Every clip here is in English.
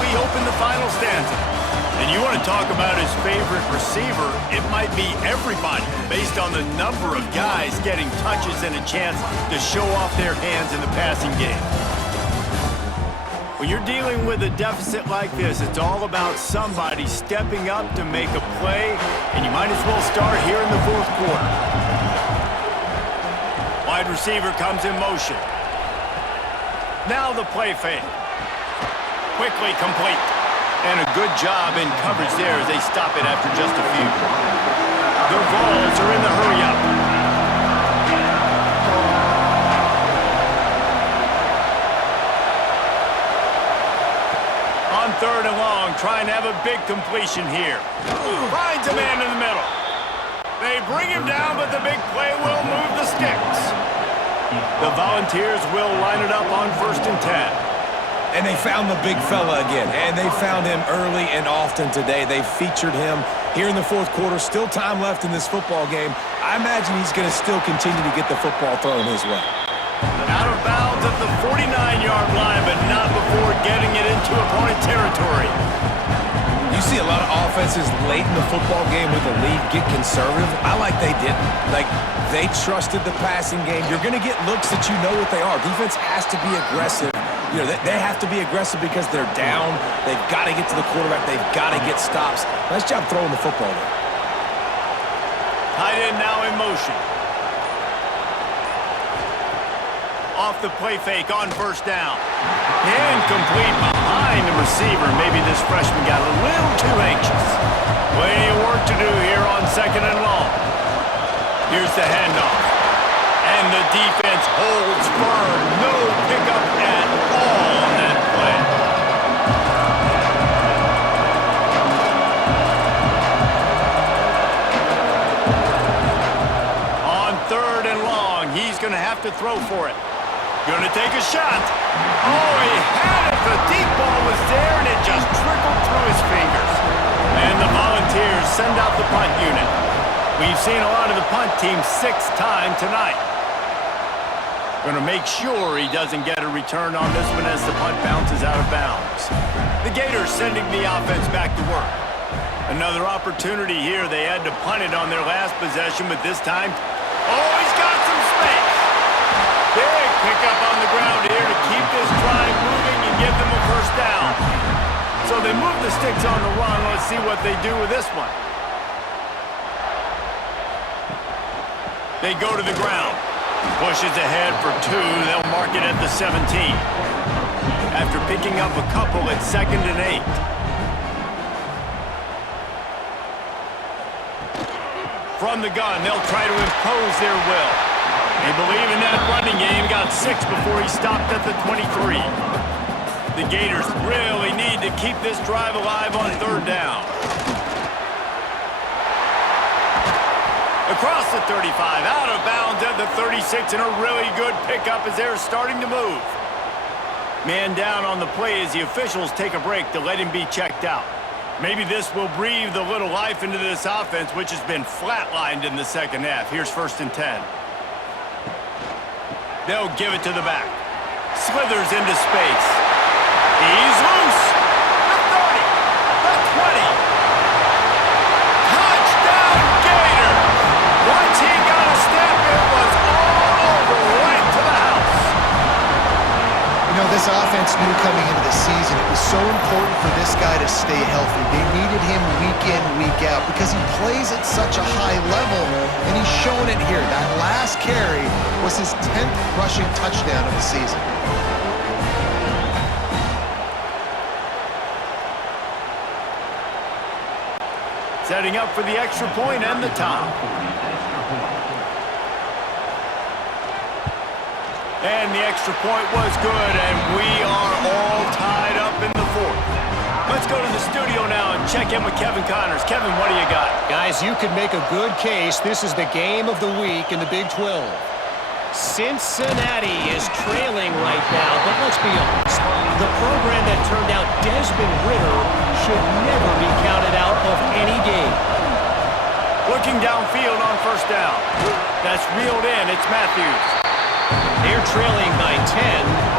we open the final stanza. And you want to talk about his favorite receiver, it might be everybody based on the number of guys getting touches and a chance to show off their hands in the passing game. When you're dealing with a deficit like this, it's all about somebody stepping up to make a play, and you might as well start here in the fourth quarter. Wide receiver comes in motion. Now the play fake. Quickly complete. And a good job in coverage there as they stop it after just a few. The Vols are in the hurry-up. On 3rd and long, trying to have a big completion here. Finds a man in the middle. They bring him down, but the big play will move the sticks. The Volunteers will line it up on 1st and 10. And they found the big fella again, and they found him early and often today. They featured him here in the fourth quarter. Still time left in this football game. I imagine he's going to still continue to get the football thrown his way. Out of bounds at the 49-yard line, but not before getting it into opponent territory. You see a lot of offenses late in the football game with a lead get conservative. I like they didn't. Like, they trusted the passing game. You're going to get looks that you know what they are. Defense has to be aggressive. You know, they have to be aggressive because they're down. They've got to get to the quarterback. They've got to get stops. Nice job throwing the football there. Tight end now in motion. Off the play fake on 1st down. Incomplete behind the receiver. Maybe this freshman got a little too anxious. Plenty of work to do here on 2nd and long. Here's the handoff. And the defense holds firm. No pickup at all on that play. On 3rd and long, he's going to have to throw for it. Going to take a shot. Oh, he had it. The deep ball was there, and it just trickled through his fingers. And the Volunteers send out the punt unit. We've seen a lot of the punt team 6 times tonight. Going to make sure he doesn't get a return on this one as the punt bounces out of bounds. The Gators sending the offense back to work. Another opportunity here. They had to punt it on their last possession, but this time, oh, he's got some space. Big pickup on the ground here to keep this drive moving and give them a 1st down. So they move the sticks on the run. Let's see what they do with this one. They go to the ground. Pushes ahead for 2. They'll mark it at the 17. After picking up a couple at 2nd and 8. From the gun, they'll try to impose their will. They believe in that running game. Got 6 before he stopped at the 23. The Gators really need to keep this drive alive on 3rd down. Across the 35, out of bounds at the 36, and a really good pickup as they're starting to move. Man down on the play as the officials take a break to let him be checked out. Maybe this will breathe a little life into this offense, which has been flatlined in the 2nd half. Here's 1st and 10. They'll give it to the back. Slithers into space. He's loose. The 30. The 20. Touchdown, Gators! Once he got a step, it was all over, right to the house. You know, this offense knew coming into the season it was so important for this guy to stay healthy. They needed him week in, week out because he plays at such a high level, and he's shown it here. That last carry was his 10th rushing touchdown of the season. Setting up for the extra point and the top. And the extra point was good, and we are all tied up in the 4th. Let's go to the studio now and check in with Kevin Connors. Kevin, what do you got? Guys, you could make a good case. This is the game of the week in the Big 12. Cincinnati is trailing right now, but let's be honest. The program that turned out Desmond Ridder should never be counted out of any game. Looking downfield on 1st down. That's reeled in. It's Matthews. They're trailing by 10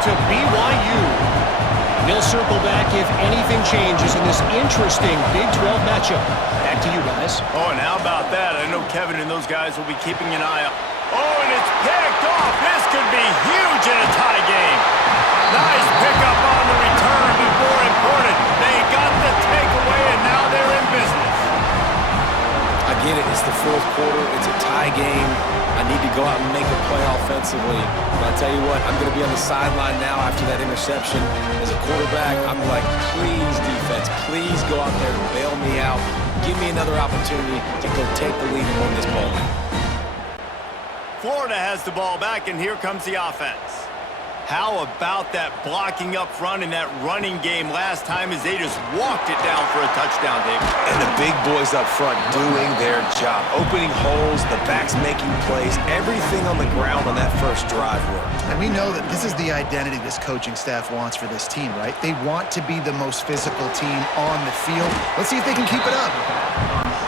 to BYU. They'll circle back if anything changes in this interesting Big 12 matchup. Back to you guys. Oh, and how about that? I know Kevin and those guys will be keeping an eye out. Oh, and it's picked off. This could be huge in a tie game. Nice pickup on the return, but more important, they got the takeaway, and now they're in business. I get it. It's the fourth quarter. It's a tie game. I need to go out and make a play offensively. But I'll tell you what, I'm going to be on the sideline now after that interception. As a quarterback, I'm like, please, defense, please go out there and bail me out. Give me another opportunity to go take the lead and win this ball game. Florida has the ball back, and here comes the offense. How about that blocking up front in that running game last time as they just walked it down for a touchdown, Dave? And the big boys up front doing their job. Opening holes, the backs making plays, everything on the ground on that first drive worked. And we know that this is the identity this coaching staff wants for this team, right? They want to be the most physical team on the field. Let's see if they can keep it up.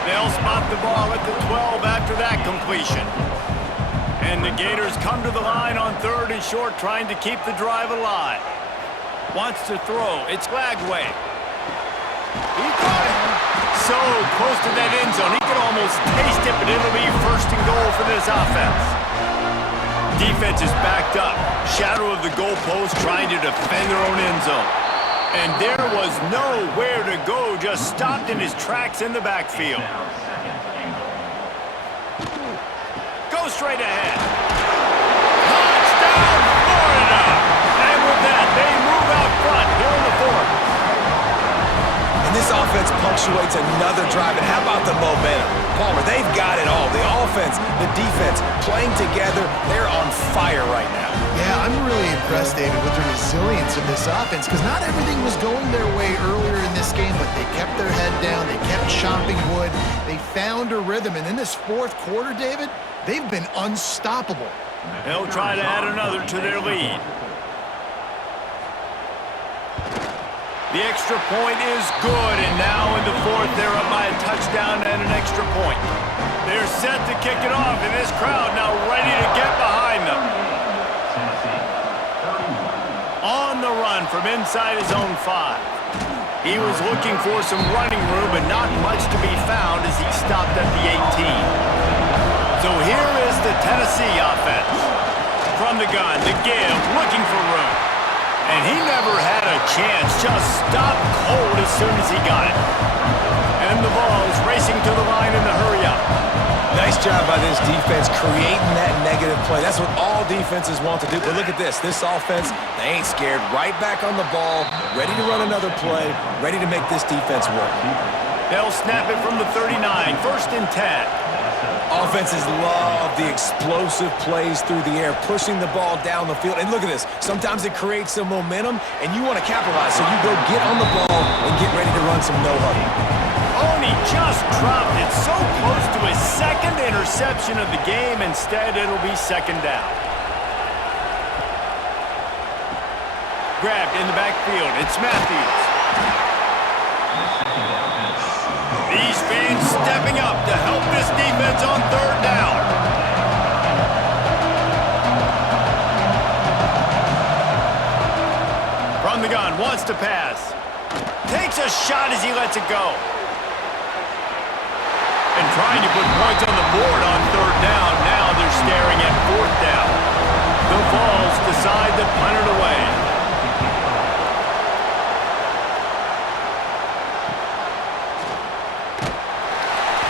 They'll spot the ball at the 12 after that completion. And the Gators come to the line on 3rd and short, trying to keep the drive alive. Wants to throw. It's Lagway. He caught it. So close to that end zone. He could almost taste it, but it'll be 1st and goal for this offense. Defense is backed up. Shadow of the goalpost, trying to defend their own end zone. And there was nowhere to go, just stopped in his tracks in the backfield. Go straight ahead. Touchdown, Florida! And with that, they move out front here in the 4th. And this offense punctuates another drive. And how about the momentum? Palmer, they've got it all. The offense, the defense, playing together. They're on fire right now. Yeah, I'm really impressed, David, with the resilience of this offense, because not everything was going their way earlier in this game, but they kept their head down. They kept chopping wood. They found a rhythm. And in this 4th quarter, David, they've been unstoppable. They'll try to add another to their lead. The extra point is good, and now in the 4th, they're up by a touchdown and an extra point. They're set to kick it off, and this crowd now ready to get behind them. On the run from inside his own 5. He was looking for some running room, but not much to be found as he stopped at the 18. So here is the Tennessee offense. From the gun, the give, looking for room. And he never had a chance, just stopped cold as soon as he got it. And the ball is racing to the line in the hurry-up. Nice job by this defense creating that negative play. That's what all defenses want to do. But look at this. This offense, they ain't scared. Right back on the ball, ready to run another play, ready to make this defense work. They'll snap it from the 39, 1st and 10. Offenses love the explosive plays through the air, pushing the ball down the field. And look at this. Sometimes it creates some momentum, and you want to capitalize. So you go get on the ball and get ready to run some no-huddle. Oh, and he just dropped it so close to his 2nd interception of the game. Instead, it'll be 2nd down. Grabbed in the backfield. It's Matthews. These fans stepping up to help this defense on 3rd down. From the gun, wants to pass. Takes a shot as he lets it go. And trying to put points on the board on 3rd down. Now they're staring at 4th down. The Vols decide to punt it away.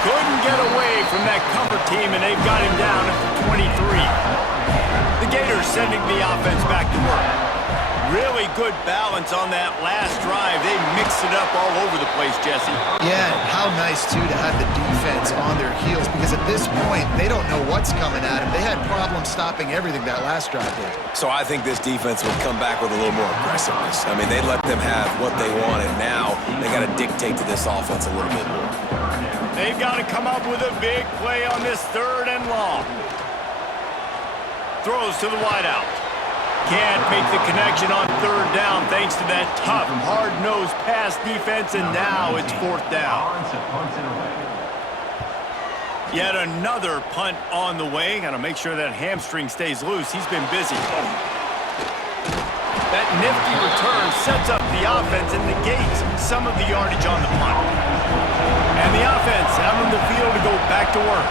Couldn't get away from that cover team, and they've got him down at the 23. The Gators sending the offense back to work. Really good balance on that last drive. They mixed it up all over the place, Jesse. Yeah, how nice, too, to have the defense on their heels, because at this point, they don't know what's coming at them. They had problems stopping everything that last drive did. So I think this defense would come back with a little more aggressiveness. I mean, they let them have what they wanted. Now they got to dictate to this offense a little bit more. They've got to come up with a big play on this 3rd and long. Throws to the wideout. Can't make the connection on 3rd down thanks to that tough, hard-nosed pass defense, and now it's 4th down. Yet another punt on the way. Got to make sure that hamstring stays loose. He's been busy. That nifty return sets up the offense and negates some of the yardage on the punt. And the offense out on the field to go back to work.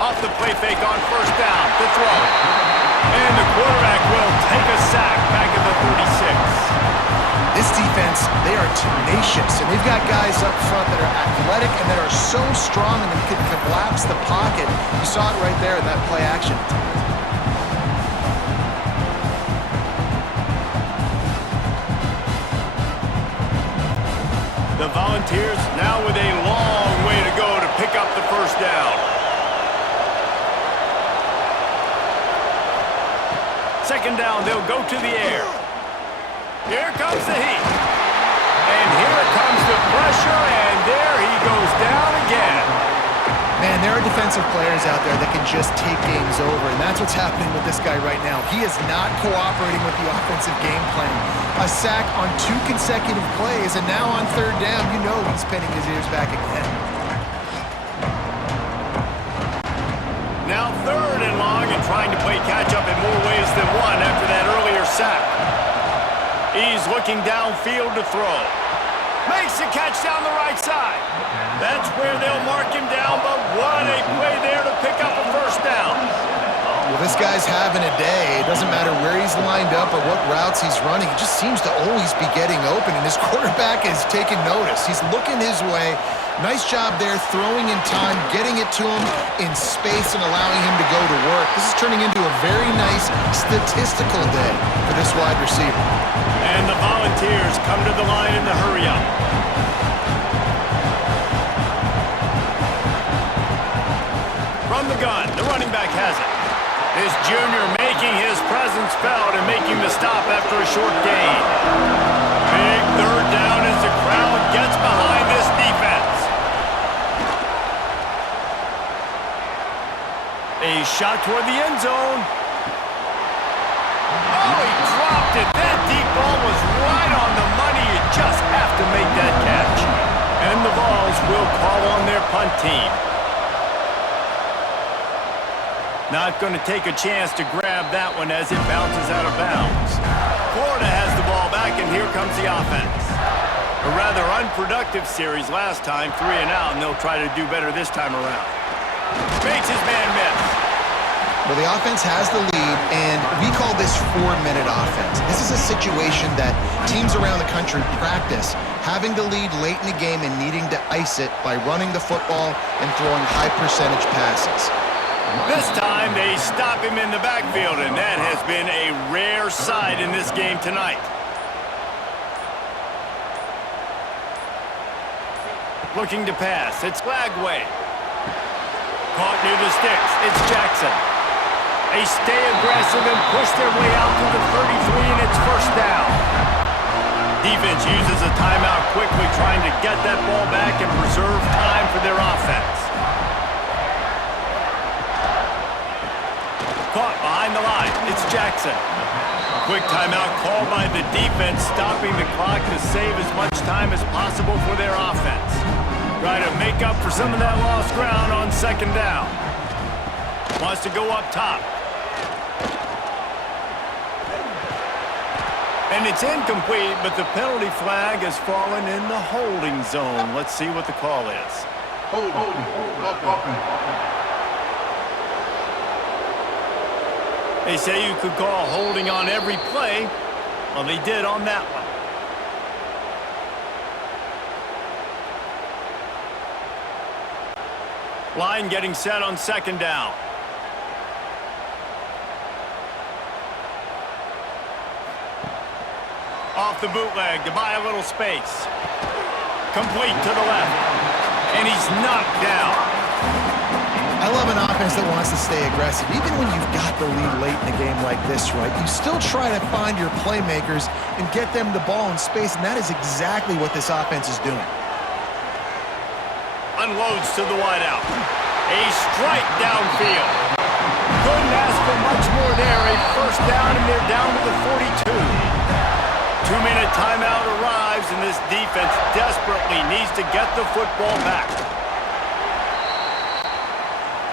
Off the play fake on first down to throw. And the quarterback will take a sack back at the 36. This defense, they are tenacious, and they've got guys up front that are athletic and that are so strong and they can collapse the pocket. You saw it right there in that play action attempt. The Volunteers now with a long way to go to pick up the first down. Second down, they'll go to the air. Here comes the heat. And here comes the pressure, and there he goes down again. Man, there are defensive players out there that can just take games over, and that's what's happening with this guy right now. He is not cooperating with the offensive game plan. A sack on 2 consecutive plays, and now on third down, you know he's pinning his ears back again. Now third and long and trying to play catch-up in more ways than one after that earlier sack. He's looking downfield to throw. Makes the catch down the right side. That's where they'll mark him down, but what a play there to pick up a first down. Well, this guy's having a day. It doesn't matter where he's lined up or what routes he's running. He just seems to always be getting open, and his quarterback is taking notice. He's looking his way. Nice job there, throwing in time, getting it to him in space and allowing him to go to work. This is turning into a very nice statistical day for this wide receiver. And the Volunteers come to the line in the hurry-up. From the gun, the running back has it. This junior making his presence felt and making the stop after a short gain. Big third down as the crowd gets behind this defense. A shot toward the end zone. Oh, he dropped it. That deep ball was right on the money. You just have to make that catch. And the Vols will call on their punt team. Not going to take a chance to grab that one as it bounces out of bounds. Florida has the ball back, and here comes the offense. A rather unproductive series last time, 3 and out, and they'll try to do better this time around. Makes his man miss. Well, the offense has the lead, and we call this 4-minute offense. This is a situation that teams around the country practice, having the lead late in the game and needing to ice it by running the football and throwing high-percentage passes. This time, they stop him in the backfield, and that has been a rare sight in this game tonight. Looking to pass. It's Lagway. Caught near the sticks. It's Jackson. They stay aggressive and push their way out to the 33, and it's first down. Defense uses a timeout quickly, trying to get that ball back and preserve time for their offense. Caught behind the line. It's Jackson. Quick timeout called by the defense, stopping the clock to save as much time as possible for their offense. Try to make up for some of that lost ground on second down. Wants to go up top. And it's incomplete, but the penalty flag has fallen in the holding zone. Let's see what the call is. Hold. They say you could call holding on every play. Well, they did on that one. Line getting set on second down. Off the bootleg to buy a little space. Complete to the left. And he's knocked down. I love an offense that wants to stay aggressive. Even when you've got the lead late in a game like this, right, you still try to find your playmakers and get them the ball in space, and that is exactly what this offense is doing. Unloads to the wideout. A strike downfield. Couldn't ask for much more there. A first down, and they're down to the 42. 2-minute timeout arrives, and this defense desperately needs to get the football back.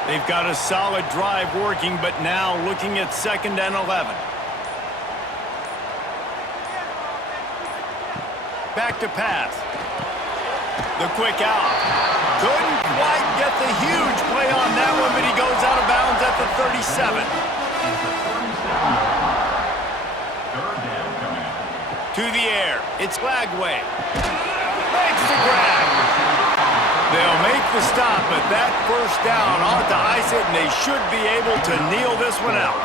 They've got a solid drive working, but now looking at 2nd and 11. back to pass. The quick out. Couldn't quite get the huge play on that one, but he goes out of bounds at the 37. To the air. It's Lagway. Makes the grab. They'll make the stop, but that first down ought to ice it, and they should be able to kneel this one out.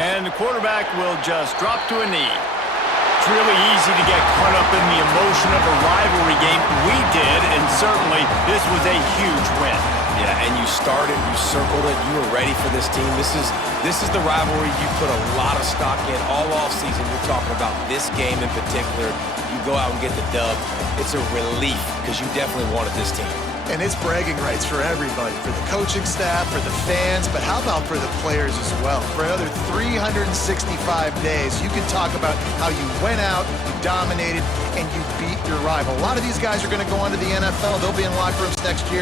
And the quarterback will just drop to a knee. It's really easy to get caught up in the emotion of a rivalry game. We did, and certainly this was a huge win. Yeah, and you started, you circled it, you were ready for this team. This is the rivalry you put a lot of stock in all offseason. You're talking about this game in particular. You go out and get the dub. It's a relief because you definitely wanted this team. And it's bragging rights for everybody, for the coaching staff, for the fans, but how about for the players as well? For another 365 days, you can talk about how you went out, you dominated, and you beat your rival. A lot of these guys are going to go on to the NFL. They'll be in locker rooms next year.